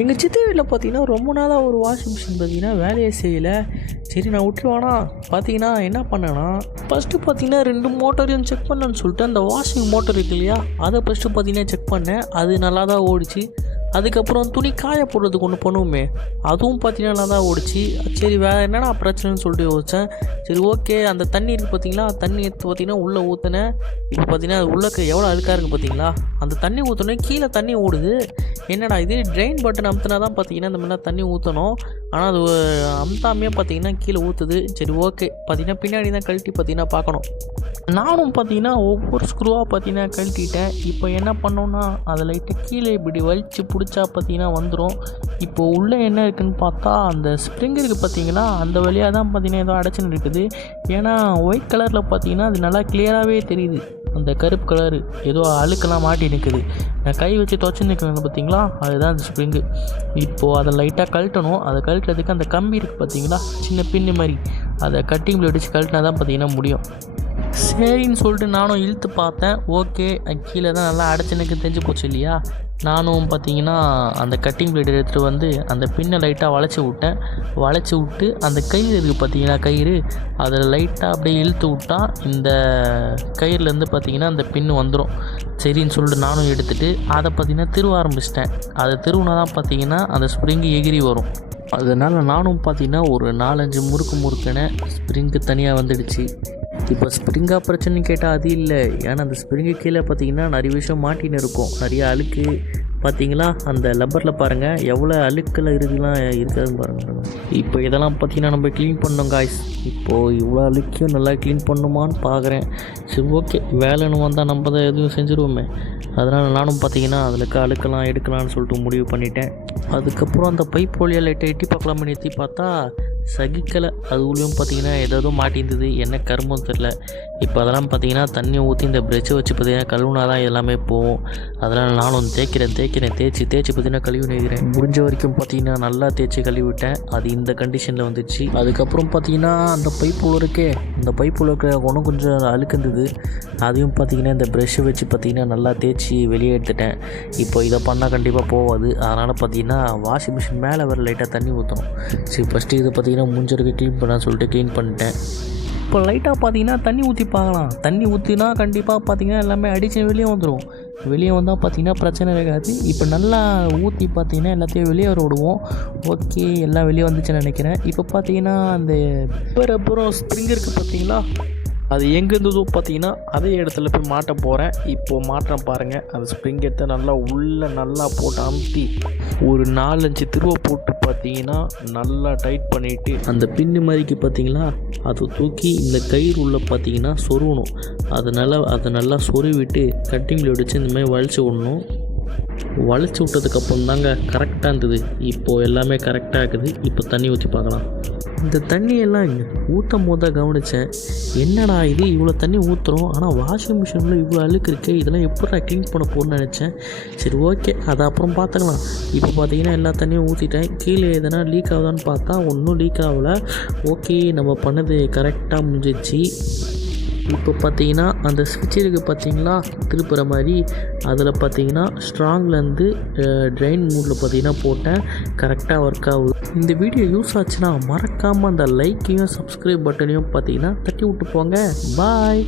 எங்கள் சித்தி வீட்டில் பார்த்தீங்கன்னா ரொம்ப நாளாக ஒரு வாஷிங் மிஷின் பார்த்தீங்கன்னா வேலையை செய்யலை. சரி நான் விட்டுருவானா பார்த்தீங்கன்னா என்ன பண்ணேன்னா ஃபஸ்ட்டு பார்த்தீங்கன்னா 2 மோட்டரையும் செக் பண்ணேன்னு சொல்லிட்டு அந்த வாஷிங் மோட்டர் இருக்கு இல்லையா, அதை ஃபஸ்ட்டு பார்த்தீங்கன்னா செக் பண்ணேன். அது நல்லா தான் ஓடிச்சு. அதுக்கப்புறம் துணி காய போடுறதுக்கு ஒன்று பண்ணுவோமே, அதுவும் பார்த்தீங்கன்னா நல்லா தான் ஓடிச்சு. சரி வேறு என்னடா பிரச்சனைன்னு சொல்லிட்டு யோசித்தேன். சரி ஓகே, அந்த தண்ணி இருக்குது பார்த்தீங்களா, தண்ணி எடுத்து பார்த்தீங்கன்னா உள்ளே ஊற்றினேன். இப்போ பார்த்தீங்கன்னா அது உள்ளே எவ்வளோ அழுக்காக இருக்குது பார்த்தீங்களா. அந்த தண்ணி ஊற்றினே கீழே தண்ணி ஓடுது. என்னடா இது, ட்ரெயின் பட்டன் அமுத்தினா தான் பார்த்தீங்கன்னா இந்த மாதிரிலாம் தண்ணி ஊற்றணும். ஆனால் அது அமுத்தாமையே பார்த்தீங்கன்னா கீழே ஊற்றுது. சரி ஓகே, பார்த்தீங்கன்னா பின்னாடி தான் கழட்டி பார்த்தீங்கன்னா பார்க்கணும். நானும் பார்த்தீங்கன்னா ஒவ்வொரு ஸ்க்ரூவாக பார்த்தீங்கன்னா கழட்டிட்டேன். இப்போ என்ன பண்ணோன்னா அதை லைட்டாக கீழே இப்படி வலிச்சு பிடிச்சா பார்த்தீங்கன்னா வந்துடும். இப்போது உள்ளே என்ன இருக்குதுன்னு பார்த்தா அந்த ஸ்ப்ரிங் இருக்குது பார்த்தீங்களா, அந்த வழியாக தான் பார்த்தீங்கன்னா ஏதோ அடைச்சின்னு இருக்குது. ஏன்னா ஒயிட் கலரில் பார்த்தீங்கன்னா அது நல்லா கிளியராகவே தெரியுது. அந்த கருப்பு கலரு ஏதோ அழுக்கெல்லாம் மாட்டி நிற்குது. நான் கை வச்சு துவச்சி நிற்கிறேன் பார்த்தீங்களா, அதுதான் அந்த ஸ்ப்ரிங்கு. இப்போது அதை லைட்டாக கழட்டணும். அதை கழட்டுறதுக்கு அந்த கம்பி இருக்குது பார்த்தீங்களா, சின்ன பின்னு மாதிரி, அதை கட்டிங் பிளேட் வச்சு கழட்டினா தான் பார்த்தீங்கன்னா முடியும். சரின்னு சொல்லிட்டு நானும் இழுத்து பார்த்தேன். ஓகே, கீழே தான் நல்லா அடைச்சினுக்கு தெரிஞ்சு போச்சு இல்லையா. நானும் பார்த்தீங்கன்னா அந்த கட்டிங் பிளேட் எடுத்துகிட்டு வந்து அந்த பின்னை லைட்டாக வளைச்சி விட்டேன். வளைச்சி விட்டு அந்த கயிறு இருக்குது பார்த்தீங்கன்னா, கயிறு அதில் லைட்டாக அப்படியே இழுத்து விட்டா இந்த கயிறுலேருந்து பார்த்தீங்கன்னா அந்த பின்னு வந்துடும். சரின்னு சொல்லிட்டு நானும் எடுத்துகிட்டு அதை பார்த்தீங்கன்னா திருவ ஆரம்பிச்சிட்டேன். அதை திருவினா தான் பார்த்தீங்கன்னா அந்த ஸ்ப்ரிங்கு எகிரி வரும். அதனால் நானும் பார்த்தீங்கன்னா ஒரு 4-5 முறுக்குன ஸ்ப்ரிங்கு தனியாக வந்துடுச்சு. இப்போ ஸ்ப்ரிங்காக பிரச்சனை கேட்டால் அது இல்லை. ஏன்னா அந்த ஸ்ப்ரிங்கு கீழே பார்த்தீங்கன்னா நிறைய விஷயம் மாட்டின்னு இருக்கும், நிறைய அழுக்கு பார்த்தீங்களா. அந்த லப்பரில் பாருங்கள் எவ்வளோ அழுக்கில் இருக்குலாம் இருக்காதுன்னு பாருங்கள். இப்போ இதெல்லாம் பார்த்தீங்கன்னா நம்ம க்ளீன் பண்ணோம் காய்ஸ். இப்போது இவ்வளோ அழுக்கையும் நல்லா க்ளீன் பண்ணுமான்னு பார்க்குறேன். சரி ஓகே, வேலைன்னு வந்தால் நம்ம தான் எதுவும் செஞ்சுருவோமே. அதனால் நானும் பார்த்தீங்கன்னா அதில் அழுக்கெல்லாம் எடுக்கலான்னு சொல்லிட்டு முடிவு பண்ணிட்டேன். அதுக்கப்புறம் அந்த பைப் வழியாக லைட்டாக எட்டி பார்க்கலாம்னு எட்டி பார்த்தா சகிக்கலை. அது உள்ளேயும் பார்த்தீங்கன்னா ஏதோ மாட்டியிருந்தது, என்ன கரும்பும் தெரில. இப்போ அதெல்லாம் பார்த்தீங்கன்னா தண்ணியை ஊற்றி இந்த ப்ரெஷ்ஷை வச்சு பார்த்தீங்கன்னா கழுவுனா தான் எல்லாமே போகும். அதனால் நானும் தேய்ச்சி பார்த்தீங்கன்னா கழுவி நிற்கிறேன். முடிஞ்ச வரைக்கும் பார்த்தீங்கன்னா நல்லா தேய்ச்சி கழுவிட்டேன். அது இந்த கண்டிஷனில் வந்துச்சு. அதுக்கப்புறம் பார்த்தீங்கன்னா அந்த பைப் உள்ள இருக்கே, அந்த பைப் உள்ள இருக்க ஒன்றும் கொஞ்சம் அழுக்குந்தது. அதையும் பார்த்தீங்கன்னா இந்த ப்ரெஷ்ஷை வச்சு பார்த்தீங்கன்னா நல்லா தேய்ச்சி வெளியே எடுத்துட்டேன். இப்போ இதை பண்ணால் கண்டிப்பாக போகாது. அதனால் பார்த்தீங்கன்னா வாஷிங் மிஷின் மேலே வர லைட்டாக தண்ணி ஊற்றணும். சரி ஃபஸ்ட்டு இதை பார்த்தீங்கன்னா முடிஞ்சிருக்கு க்ளீன் பண்ண சொல்லிட்டு க்ளீன் பண்ணிட்டேன். இப்போ லைட்டாக பார்த்தீங்கன்னா தண்ணி ஊற்றி பார்க்கலாம். தண்ணி ஊற்றினா கண்டிப்பாக பார்த்தீங்கன்னா எல்லாமே அடித்து வெளியே வந்துடும். வெளியே வந்தால் பார்த்தீங்கன்னா பிரச்சனை இருக்காது. இப்போ நல்லா ஊற்றி பார்த்தீங்கன்னா எல்லாத்தையும் வெளியே வர விடுவோம். ஓகே, எல்லாம் வெளியே வந்துச்சுன்னு நினைக்கிறேன். இப்போ பார்த்தீங்கன்னா அந்த அப்புறம் ஸ்ப்ரிங் இருக்குது பார்த்தீங்களா, அது எங்கே இருந்ததோ பார்த்தீங்கன்னா அதே இடத்துல போய் மாட்ட போகிறேன். இப்போது மாற்றம் பாருங்கள். அந்த ஸ்ப்ரிங் எடுத்து நல்லா உள்ளே நல்லா போட்டு அமுத்தி ஒரு 4-5 திருவை போட்டு பார்த்தீங்கன்னா நல்லா டைட் பண்ணிவிட்டு அந்த பின்னு மாதிரிக்கு பார்த்தீங்களா அதை தூக்கி இந்த கயிறு உள்ள பார்த்தீங்கன்னா சொருவணும். அதனால் அதை நல்லா சொருவிட்டு கட்டிங் பிளேட் வச்சு இந்த மாதிரி வளைச்சி விடணும். வளைச்சி விட்டதுக்கப்புறம் தாங்க கரெக்டாக இருந்தது. இப்போது எல்லாமே கரெக்டாக இருக்குது. இப்போ தண்ணி ஊற்றி பார்க்கலாம். இந்த தண்ணியெல்லாம் ஊற்றும் போது தான் கவனித்தேன், என்னடா இது இவ்வளோ தண்ணி ஊற்றுறோம், ஆனால் வாஷிங் மிஷினில் இவ்வளோ அழுக்கு இருக்குது, இதெல்லாம் எப்படி க்ளீன் பண்ண போகணுன்னு நினச்சேன். சரி ஓகே, அதை அப்புறம் பார்த்துக்கலாம். இப்போ பார்த்தீங்கன்னா எல்லா தண்ணியும் ஊற்றிட்டேன். கீழே எதனா லீக் ஆகுதான்னு பார்த்தா ஒன்றும் லீக் ஆகலை. ஓகே, நம்ம பண்ணது கரெக்டாக முடிஞ்சிச்சு. இப்போ பார்த்தீங்கன்னா அந்த ஸ்விட்ச் இருக்குது பார்த்தீங்களா திருப்புற மாதிரி, அதில் பார்த்தீங்கன்னா ஸ்ட்ராங்லேருந்து ட்ரெயின் மூடில் பார்த்தீங்கன்னா போட்டேன். கரெக்டாக ஒர்க் ஆகுது. இந்த வீடியோ யூஸ் ஆச்சுன்னா மறக்காமல் அந்த லைக்கையும் சப்ஸ்கிரைப் பட்டனையும் பார்த்தீங்கன்னா தட்டி விட்டு போங்க. பாய்.